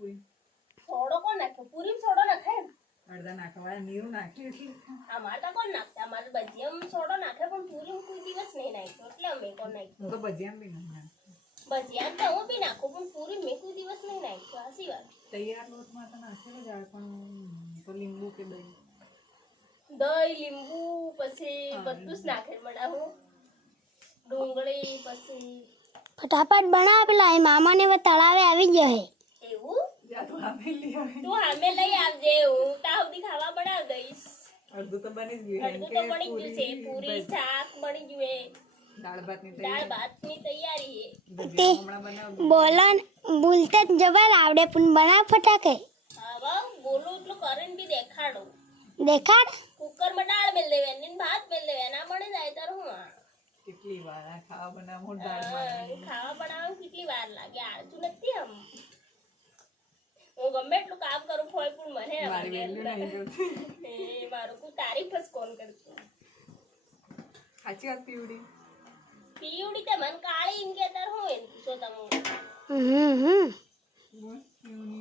પૂરી સોડો કોણ નાખ્યો પૂરી સોડો નાખે અડધા નાખવા નીરું નાખ્યું એટલે અમારે તો કોણ નાખતા અમારે ભજીયામાં સોડો નાખે પણ પૂરી કોઈ દિવસ નહીં નાખ્યો એટલે અમે કોણ નાખ્યો હું તો ભજીયા બી ના ભજીયા તો હું બી નાખું પણ પૂરી મેં કોઈ દિવસ નહીં નાખ્યો હાસી વાત તૈયાર લોટમાં તો નાખેલો જ આવે પણ તો લીંબુ કે દહીં દહીં લીંબુ પછી બધું જ નાખે બનાવું ડુંગળી પછી ફટાફટ બના પેલા એ મામાને તળાવે આવી જાય એવું યા તો આપેલી આવે તું સામે લઈ આવજે હું તાવ સુધી ખાવા બનાવી દઈશ અડધું તો બની જ ગયું અડધું તો બની ગયું છે પૂરી શાક બની ગયું દાળ ભાતની દાળ ભાતની તૈયારી છે તે હમણાં બનાવ બોલો બોલતા જ જબર આવડે પણ બનાવ ફટાકે હવે બોલું એટલું કરીને બી દેખાડો દેખાડ કુકરમાં દાળ મેલ દેવાની ને ભાત મેલ દેવાના મળે જાય તાર હું કેટલી વાર આ ખાવા બનાવો દાળ ખાવા બનાવવામાં કેટલી વાર લાગે આળસુ નથી આમ હું ગમે એટલું કામ કરું ફોય પણ મને મારી વેલ્યુ નહીં જોતી એ મારું કોઈ તારીફ જ કોણ કરતું સાચી વાત પીવડી પીવડી તે મને કાળી એમ કે તાર હું એમ પૂછો તમે હમ બોલ પીવડી